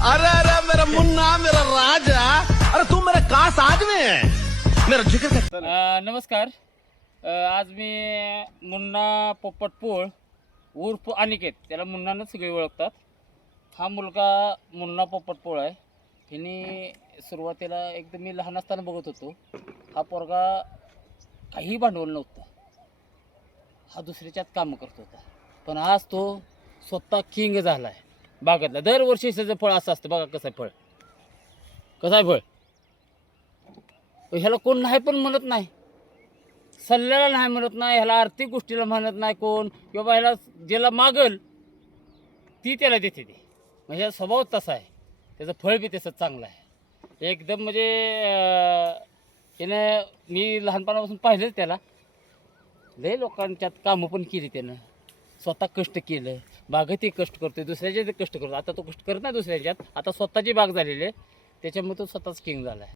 अरे अरे मेरा मुन्ना मेरा राजा, अरे तू मेरे काश आज में है मेरा जिगर का। नमस्कार. आज मी मुन्ना पोपट पोळ उर्फ अनिकेत, त्याला मुन्नानंच सगळे ओळखतात. हा मुलगा मुन्ना पोपट पोळ आहे. हिने सुरुवातीला एकदम मी लहान असताना बघत होतो, हा पोरगा काही भांडवल नव्हतं, हा दुसऱ्याच्यात कामं करत होता. पण आज तो स्वतः किंग झाला आहे बागेतला. दरवर्षी त्याचं फळ असं असतं बघा. कसं आहे फळ, कसं आहे फळ. ह्याला कोण नाही पण म्हणत नाही, सल्ल्याला नाही म्हणत नाही, ह्याला आर्थिक गोष्टीला म्हणत नाही कोण, किंवा ह्याला ज्याला मागल ती त्याला देते ती. म्हणजे ह्याचा स्वभाव तसा आहे, त्याचं फळ बी तसं चांगलं आहे एकदम. म्हणजे त्यानं मी लहानपणापासून पाहिलंच त्याला. लय लोकांच्यात कामं पण केली त्यानं, स्वतः कष्ट केलं. बागेतही कष्ट करतो, दुसऱ्याच्यात कष्ट करतो. आता तो कष्ट करत नाही दुसऱ्याच्यात, आता स्वतःची बाग झालेली आहे, त्याच्यामुळे तो स्वतःच किंग झाला आहे.